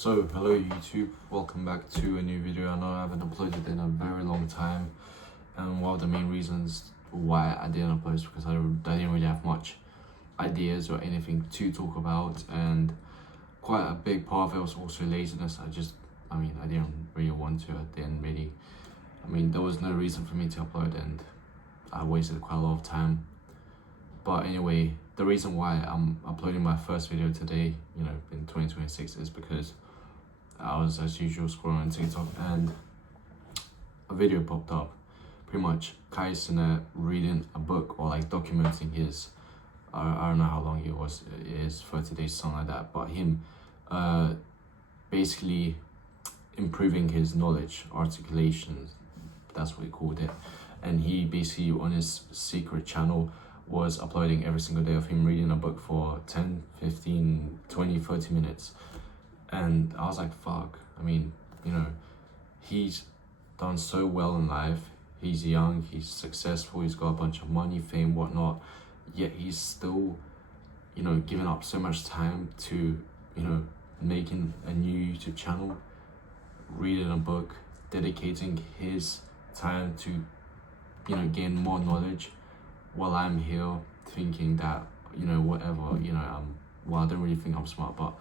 So, hello YouTube, welcome back to a new video. I know I haven't uploaded in a very long time, and one of the main reasons why I didn't upload is because I didn't really have much ideas or anything to talk about, and quite a big part of it was also laziness. I didn't really want to. There was no reason for me to upload, and I wasted quite a lot of time. But anyway, the reason why I'm uploading my first video today, in 2026, is because I was, as usual, scrolling on TikTok and a video popped up. Pretty much Kai Cenat reading a book or like documenting his, I don't know how long it is, 30 days, something like that, but him basically improving his knowledge, articulation, that's what he called it. And he basically, on his secret channel, was uploading every single day of him reading a book for 10, 15, 20, 30 minutes. And I was like, fuck, he's done so well in life. He's young, he's successful, he's got a bunch of money, fame, whatnot, yet he's still, giving up so much time to, making a new YouTube channel, reading a book, dedicating his time to, gain more knowledge, while I'm here thinking that, I don't really think I'm smart, but,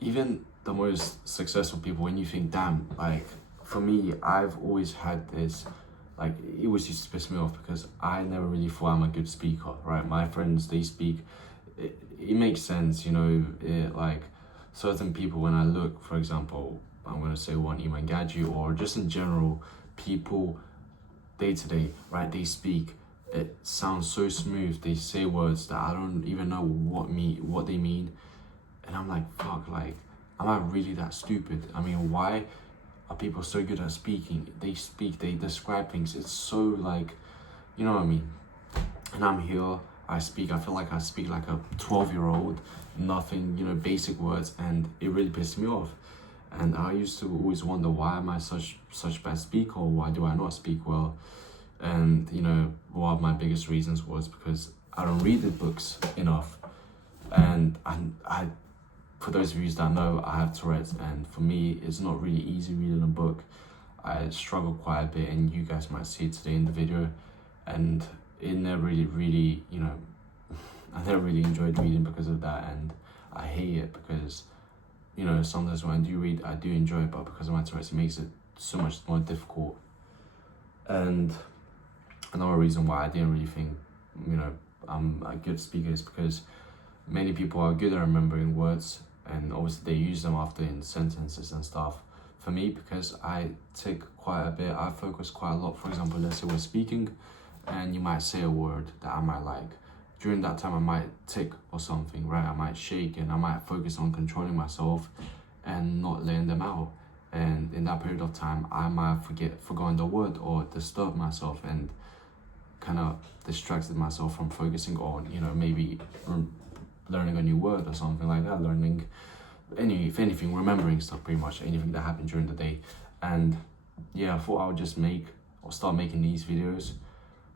even the most successful people, when you think, damn, for me, I've always had this, it always used to piss me off because I never really thought I'm a good speaker, right? My friends, they speak, it makes sense, certain people, when I look, for example, I'm going to say one, Iman Gadju, or just in general, people day to day, right? They speak, it sounds so smooth, they say words that I don't even know what they mean. And I'm like, fuck, am I really that stupid? Why are people so good at speaking? They speak, they describe things, it's so you know what I mean? And I'm here, I feel like I speak like a 12-year-old, nothing, basic words, and it really pissed me off. And I used to always wonder, why am I such bad speaker, or why do I not speak well? And one of my biggest reasons was because I don't read the books enough. And I for those of you that know, I have Tourette's, and for me, it's not really easy reading a book. I struggle quite a bit, and you guys might see it today in the video. And it never really, I never really enjoyed reading because of that, and I hate it because, sometimes when I do read, I do enjoy it, but because of my Tourette's, it makes it so much more difficult. And another reason why I didn't really think, I'm a good speaker is because many people are good at remembering words, and obviously they use them after in sentences and stuff. For me, because I take quite a bit, I focus quite a lot. For example, let's say we're speaking and you might say a word that I might like. During that time, I might tick or something, right? I might shake, and I might focus on controlling myself and not letting them out. And in that period of time, I might have forgotten the word or disturbed myself and kind of distracted myself from focusing on, maybe learning a new word or something like that, if anything, remembering stuff, pretty much anything that happened during the day. And yeah, I thought I would just start making these videos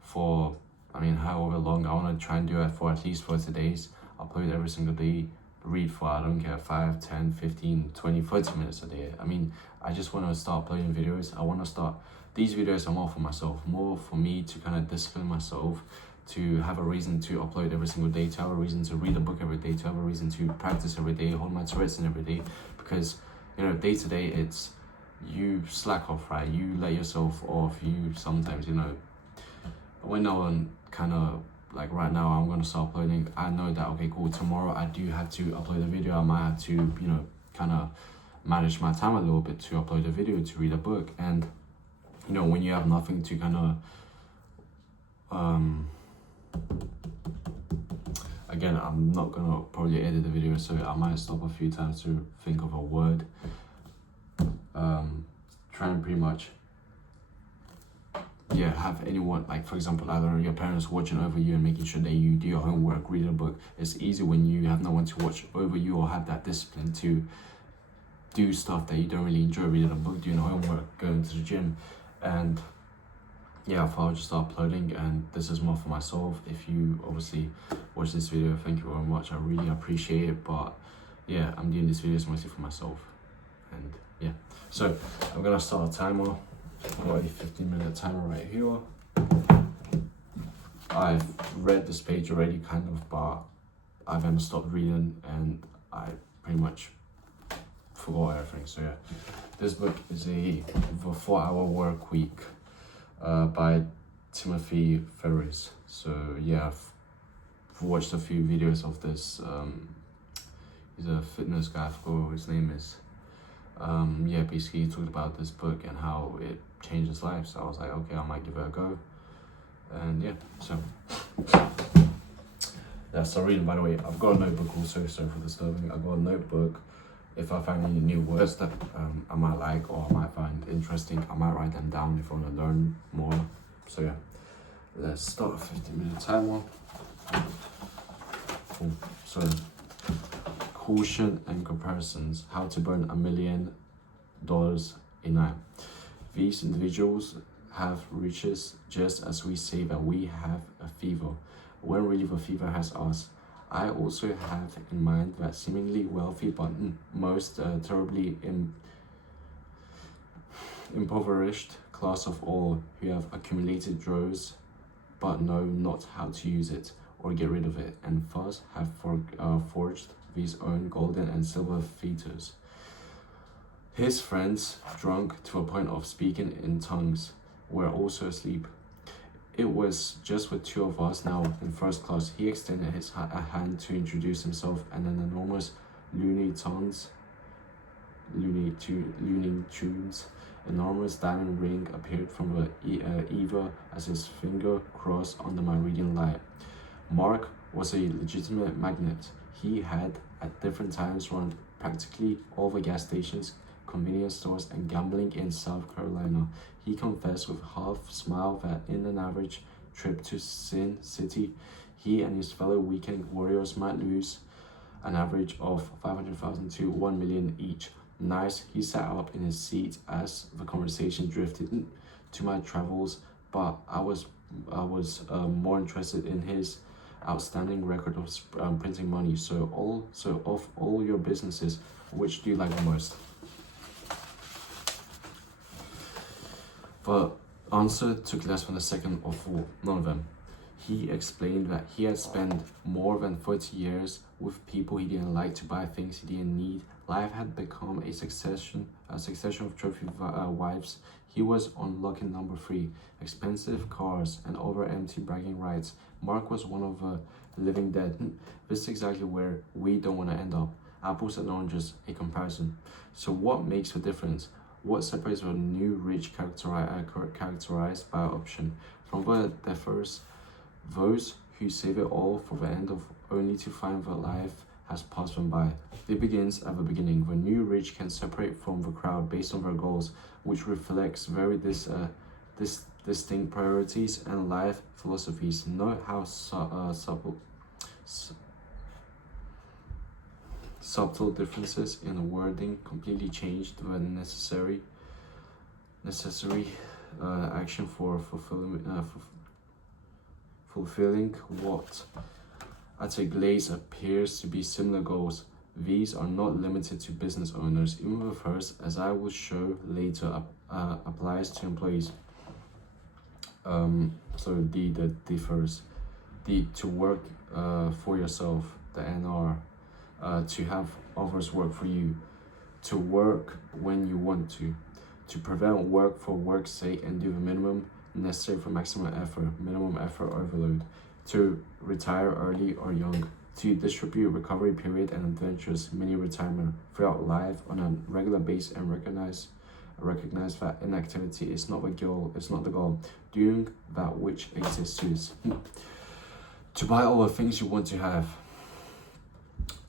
for, however long. I want to try and do it for at least 30 days, upload every single day, read for, I don't care, 5, 10, 15, 20, 30 minutes a day. I just want to start uploading videos. These videos are more for myself, more for me to kind of discipline myself, to have a reason to upload every single day, to have a reason to read a book every day, to have a reason to practice every day, hold my Tourette's in every day. Because, day to day, it's, you slack off, right? You let yourself off. You sometimes, when no one kind of, right now, I'm going to start uploading, I know that, okay, cool, tomorrow I do have to upload a video. I might have to, kind of manage my time a little bit to upload a video, to read a book. And, when you have nothing to kind of, again, I'm not going to probably edit the video, so I might stop a few times to think of a word. Try and pretty much, have anyone, for example, I don't know, your parents watching over you and making sure that you do your homework, read a book. It's easy when you have no one to watch over you or have that discipline to do stuff that you don't really enjoy, reading a book, doing homework, going to the gym. And yeah, I thought I'll just start uploading, and this is more for myself. If you obviously watch this video, thank you very much. I really appreciate it. But yeah, I'm doing these videos mostly for myself. And yeah, so I'm gonna start a timer. I've got a 15-minute timer right here. I've read this page already kind of, but I've never stopped reading and I pretty much forgot everything. So yeah, this book is The 4-Hour Work Week by Timothy Ferriss. So yeah, I've watched a few videos of this. He's a fitness guy, I forgot what his name is. Yeah, basically he talked about this book and how it changed his life. So I was like, okay, I might give it a go. And yeah, so that's the reading. By the way, I've got a notebook also, sorry for disturbing. I've got a notebook. If I find any new words that I might like or I might find interesting, I might write them down if I want to learn more. So yeah, let's start a 15-minute timer. Cool. So, caution and comparisons, how to burn $1 million a night. These individuals have riches just as we say that we have a fever, when really the fever has us. I also have in mind that seemingly wealthy but most terribly impoverished class of all, who have accumulated droves but know not how to use it or get rid of it, and thus have forged these own golden and silver fetters. His friends, drunk to a point of speaking in tongues, were also asleep. It was just with two of us now in first class. He extended his hand to introduce himself, and an enormous Looney Tunes enormous diamond ring appeared from the either as his finger crossed under my reading light. Mark was a legitimate magnate. He had at different times run practically all the gas stations, convenience stores, and gambling in South Carolina. He confessed with half smile that in an average trip to Sin City, he and his fellow weekend warriors might lose an average of $500,000 to $1 million each. Nice, he sat up in his seat as the conversation drifted to my travels, but I was more interested in his outstanding record of printing money. So of all your businesses, which do you like the most? The answer took less than a second or four, none of them. He explained that he had spent more than 30 years with people he didn't like to buy things he didn't need. Life had become a succession of trophy wives. He was on lucky number 3, expensive cars and over empty bragging rights. Mark was one of the living dead. This is exactly where we don't want to end up. Apples and oranges, a comparison. So what makes the difference? What separates the new rich characterized by option from the differs? Those who save it all for the end of only to find that life has passed them by. It begins at the beginning. The new rich can separate from the crowd based on their goals, which reflects very distinct priorities and life philosophies. Note how subtle differences in the wording completely changed the necessary action for fulfilling what at a glance appears to be similar goals. These are not limited to business owners. Even the first, as I will show later, applies to employees. So the first, to work for yourself, the NR, to have others work for you, to work when you want to prevent work for work's sake and do the minimum necessary for minimum effort overload, to retire early or young, to distribute recovery period and adventurous mini retirement throughout life on a regular basis, and recognize that inactivity is not the goal. Doing that which exists is to buy all the things you want to have,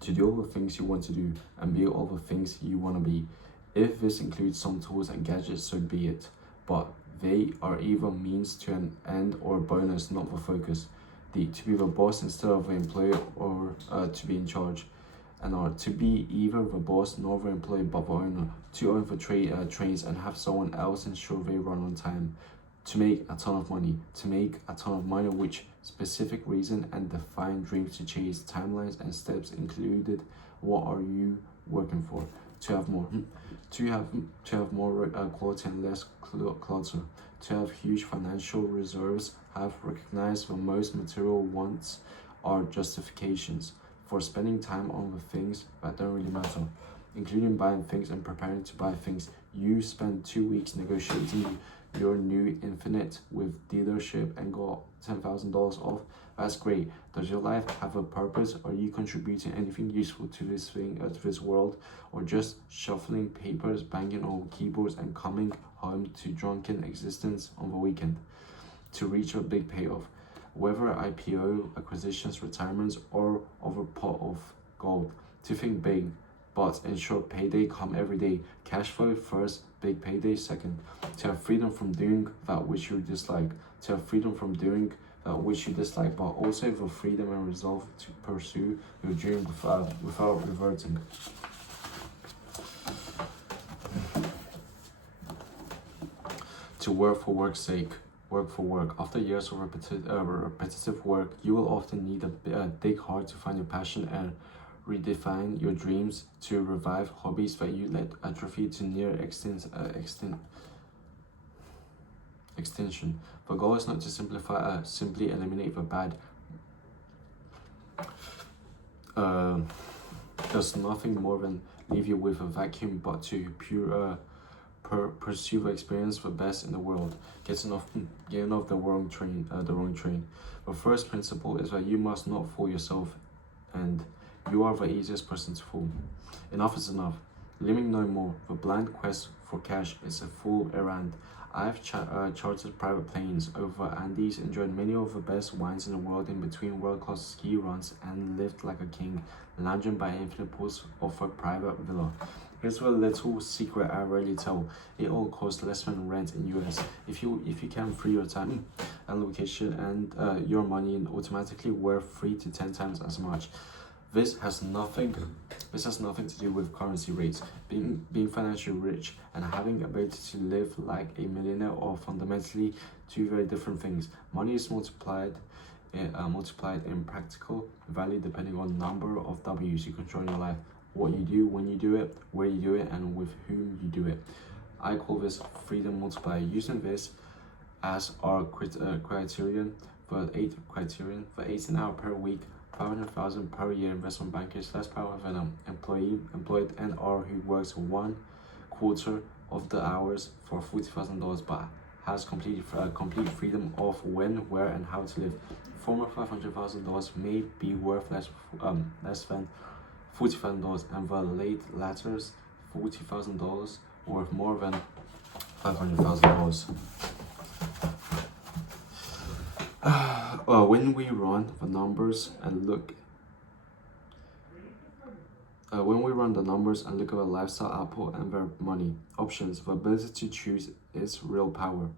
to do all the things you want to do, and be all the things you want to be. If this includes some tools and gadgets, so be it. But they are either means to an end or a bonus, not the focus. To be the boss instead of the employee, or to be in charge. And are to be either the boss nor the employee but the owner. To own the trains and have someone else ensure they run on time. To make a ton of money. To make a ton of money, which specific reason and defined dreams to chase, timelines and steps included What are you working for? To have more. To have more quality and less clutter. To have huge financial reserves. Have recognized that most material wants are justifications for spending time on the things that don't really matter, including buying things and preparing to buy things. You spend 2 weeks negotiating your new Infinite with dealership and got $10,000 off. That's great. Does your life have a purpose? Are you contributing anything useful to this to this world, or just shuffling papers, banging on keyboards, and coming home to drunken existence on the weekend to reach a big payoff? Whether IPO, acquisitions, retirements, or over pot of gold. To think big, but ensure payday come every day. Cash flow first, big payday second. To have freedom from doing that which you dislike. To have freedom from doing that which you dislike, but also the freedom and resolve to pursue your dream without reverting. To work for work's sake. Work for work. After years of repetitive work, you will often need a dig hard to find your passion and redefine your dreams, to revive hobbies that you let atrophy to near extinction. The goal is not to simply eliminate the bad. Does nothing more than leave you with a vacuum, but to pursue the experience the best in the world. Getting off the wrong train. The first principle is that you must not fool yourself, and you are the easiest person to fool. Enough is enough. Living no more. The blind quest for cash is a fool errand. I've chartered private planes over Andes, enjoyed many of the best wines in the world in between world-class ski runs, and lived like a king, lounging by infinite pools of a private villa. Here's a little secret I rarely tell. It all costs less than rent in US. If you can free your time and location and your money, and automatically worth 3 to 10 times as much. This has nothing to do with currency rates. Being financially rich and having the ability to live like a millionaire are fundamentally two very different things. Money is multiplied in practical value depending on the number of W's you control in your life. What you do, when you do it, where you do it, and with whom you do it. I call this freedom multiplier. Using this as our criterion for 18 hours per week, 500,000 per year investment bankers, less power than an employed NR who works 1/4 of the hours for $40,000 but has complete freedom of when, where, and how to live. Former $500,000 may be worth less than $40,000, and the latter's $40,000 worth more than $500,000. When we run the numbers and look at the lifestyle output and their money options, the ability to choose is real power.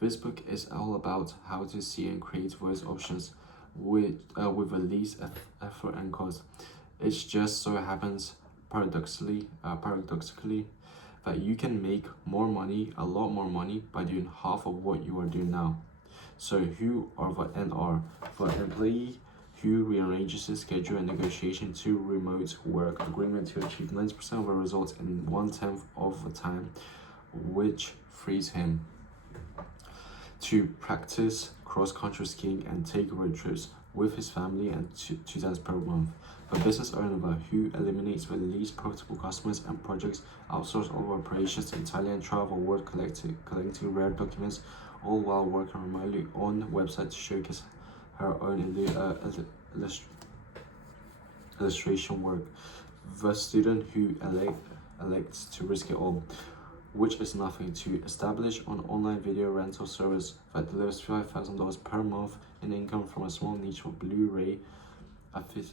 This book is all about how to see and create those options with the least effort and cost. It just so happens, paradoxically, that you can make more money, a lot more money, by doing half of what you are doing now. So who are the NR? The employee who rearranges his schedule and negotiation to remote work agreement to achieve 90% of the results in 1/10 of the time, which frees him to practice cross-country skiing and take road trips with his family and 2 times per month. The business owner who eliminates the least profitable customers and projects, outsource all operations entirely, and travel the world collecting rare documents, all while working remotely on the website to showcase her own illustration work. The student who elects to risk it all, which is nothing, to establish an online video rental service that delivers $5,000 per month in income from a small niche of Blu-ray affiliate.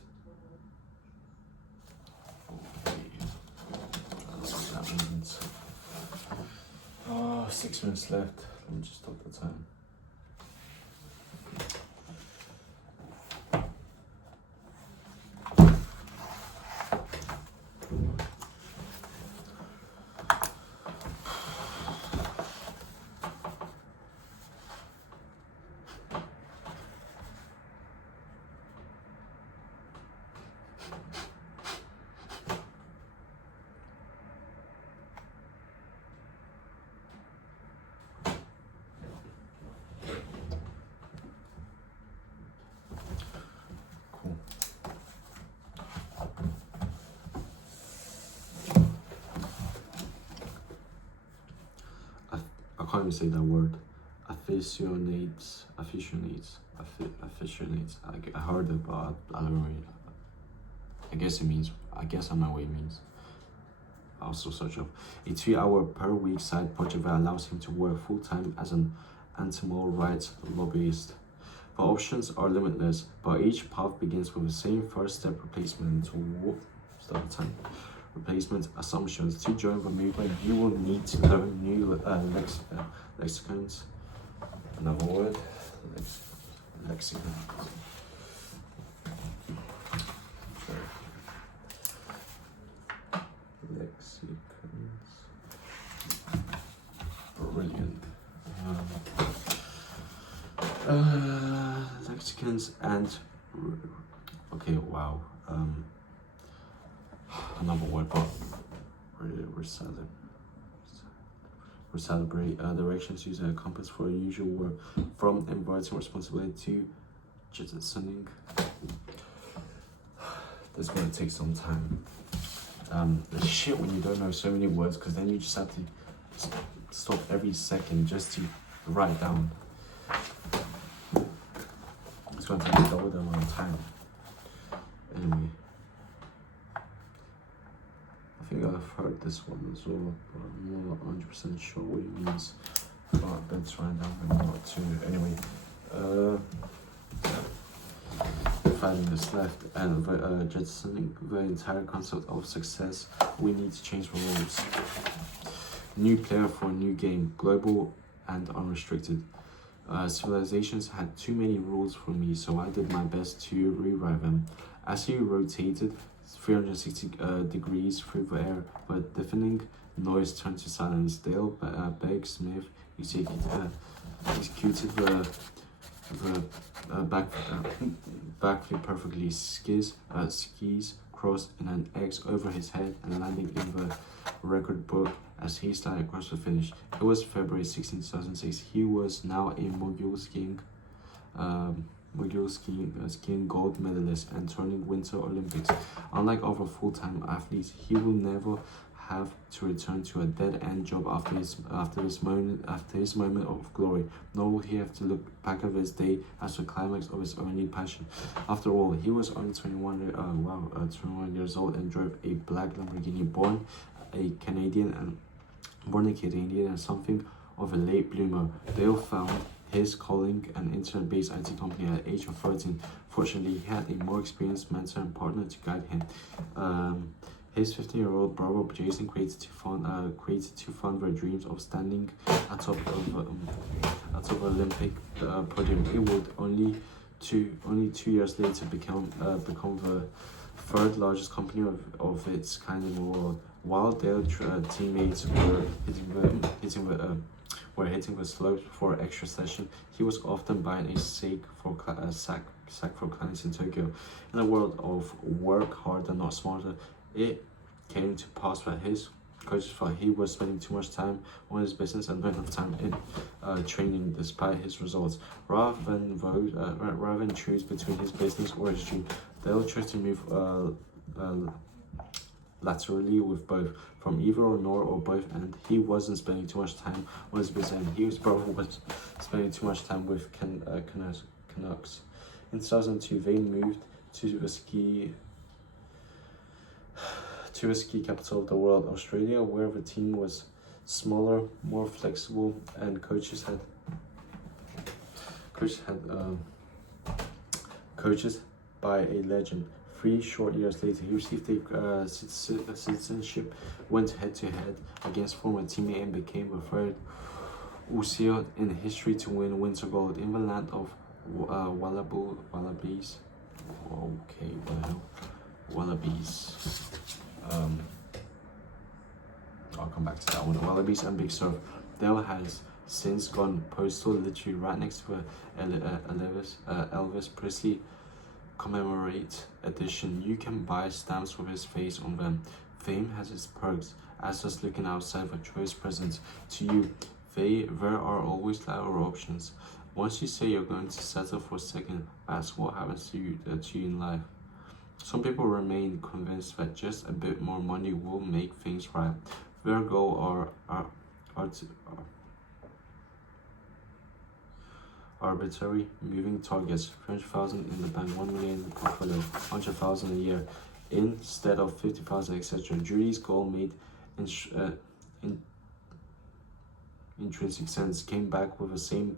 6 minutes left. Let me just stop the time. can't even say that word. Aficionates. I heard it, but I don't really. I guess I know what it means. I'll also search up. A 3-hour per week side project that allows him to work full time as an animal rights lobbyist. The options are limitless, but each path begins with the same first step: replacement assumptions. To join the movement, you will need to learn new lexicons. Another word, lexicon. Lexicons. Brilliant. Lexicons and okay, wow. Another word, but recalibrate directions. Use a compass for a usual word, from inverting responsibility to jettisoning. That's gonna take some time. The shit when you don't know so many words, because then you just have to stop every second just to write down. It's gonna take a double the amount of time. Anyway, I think I've heard this one as well, but I'm not 100% sure what it means. But let's write down and not to. Anyway, finding this left and jettisoning the entire concept of success, we need to change the rules. New player for a new game, global and unrestricted. Civilizations had too many rules for me, so I did my best to rewrite them. As he rotated 360 degrees through the air, the deafening noise turned to silence. Dale Begg Smith executed the backflip perfectly. Skis crossed in an X over his head and landing in the record book as he slid across the finish. It was February 16, 2006. He was now a mogul skiing gold medalist and turning Winter Olympics. Unlike other full-time athletes, he will never have to return to a dead-end job after his moment of glory. Nor will he have to look back at this day as the climax of his only passion. After all, he was only 21 years old and drove a black Lamborghini, born a Canadian and something of a late bloomer. Dale found his calling an internet-based IT company at the age of 13. Fortunately, he had a more experienced mentor and partner to guide him. His 15-year-old brother Jason created to fund their dreams of standing atop of Olympic podium. It would only 2 years later become the third largest company of its kind in the world. While their teammates were hitting the slopes for an extra session, he was often buying a sack for clients in Tokyo. In a world of work harder, not smarter, it came to pass that his coaches thought he was spending too much time on his business and not enough time in training, despite his results. Rather than choose between his business or his dream, Dale chose to move laterally with both, from either or nor or both, and he wasn't spending too much time on his business, and his brother was spending too much time with Canucks. In 2002, they moved to the ski capital of the world, Australia, where the team was smaller, more flexible, and coaches by a legend. 3 short years later, he received a citizenship, went head-to-head against former teammate, and became the third Aussie in history to win winter gold in the land of Wallabies. Okay, well, Wallabies. I'll come back to that one. Wallabies and Big Surf. Dale has since gone postal, literally right next to Elvis Presley commemorate edition. You can buy stamps with his face on them. Fame has its perks, as does looking outside for choice presents to you. There are always other options. Once you say you're going to settle for second, that's what happens to you in life. Some people remain convinced that just a bit more money will make things right. Their goal arbitrary moving targets, 300,000 in the bank, 1 million in the portfolio, 100,000 a year instead of 50,000, etc. Julie's goal made in intrinsic sense, came back with the same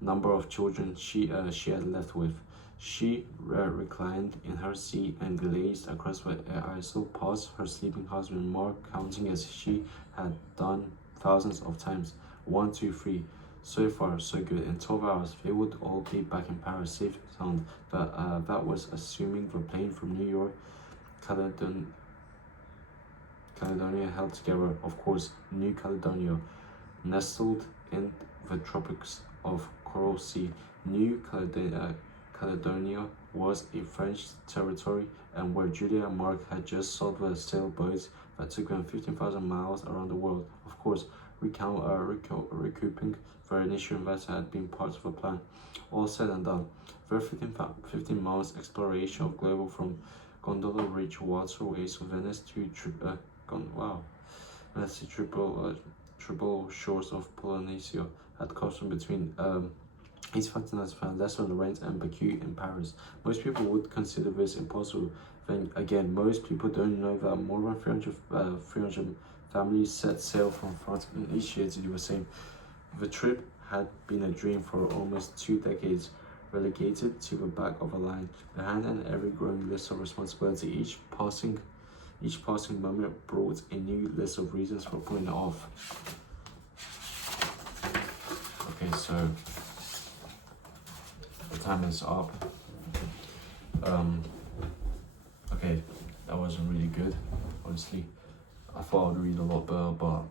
number of children she had left with. She reclined in her seat and gazed across the aisle past her sleeping husband Mark, counting as she had done thousands of times. 1, 2, 3. So far, so good. In 12 hours, they would all be back in Paris, safe and sound. But that was assuming the plane from New York, Caledonia held together. Of course, New Caledonia, nestled in the tropics of Coral Sea. New Caledonia was a French territory, and where Julia and Mark had just sold the sailboats that took them 15,000 miles around the world. Of course, recouping their initial investment had been part of the plan. All said and done, their 15 miles exploration of global from gondola reach waterways of Venice to triple shores of Polynesia had cost them between 85,000 less on the rent and Baku in Paris. Most people would consider this impossible. Then again, most people don't know that more than 300 families set sail from France each year to do the same. The trip had been a dream for almost 2 decades, relegated to the back of a line behind an ever-growing list of responsibility. Each passing moment brought a new list of reasons for putting it off. Okay, so the time is up. Okay, that wasn't really good, honestly. I thought I'd read a lot better, but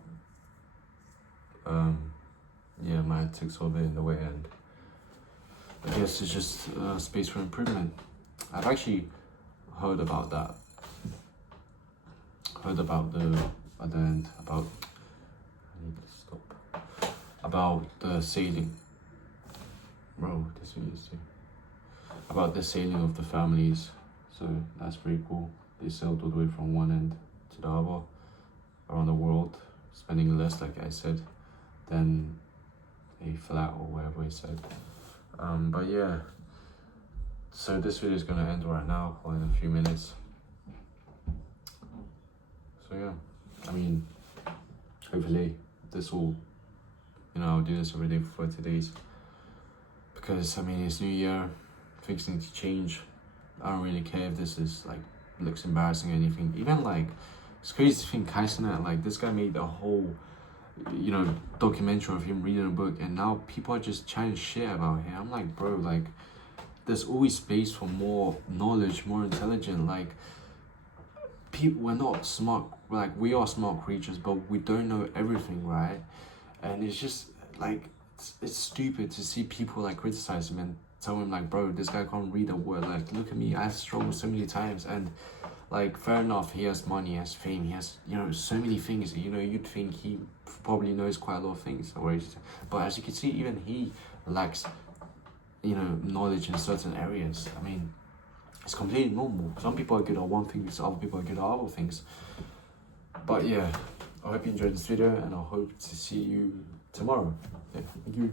yeah, my ethics of it in the way, and I guess it's just space for improvement. I've actually heard about that. Heard about the at the end about I need to stop about the sailing. Bro, this is about the sailing of the families. So that's pretty cool. They sailed all the way from one end to the other around the world, spending less, like I said, than a flat or whatever he said. But yeah, so this video is gonna end right now, or in a few minutes. So yeah, I mean, hopefully this will, I'll do this every day for 30 days. Because I mean, it's New Year, things need to change. I don't really care if this is like looks embarrassing or anything. Even like, it's crazy to think Kai Cenat, like this guy made a whole, documentary of him reading a book, and now people are just chatting shit about him. I'm like, bro, like, there's always space for more knowledge, more intelligent. Like, we're not smart. Like, we are smart creatures, but we don't know everything, right? And it's just like, it's stupid to see people like criticize him and tell him like, bro, this guy can't read a word. Like, look at me, I've struggled so many times, and like, fair enough, he has money, he has fame, he has, so many things. You'd think he probably knows quite a lot of things, but as you can see, even he lacks, knowledge in certain areas. I mean, it's completely normal. Some people are good at one thing, other people are good at other things. But yeah, I hope you enjoyed this video, and I hope to see you tomorrow. Yeah, thank you.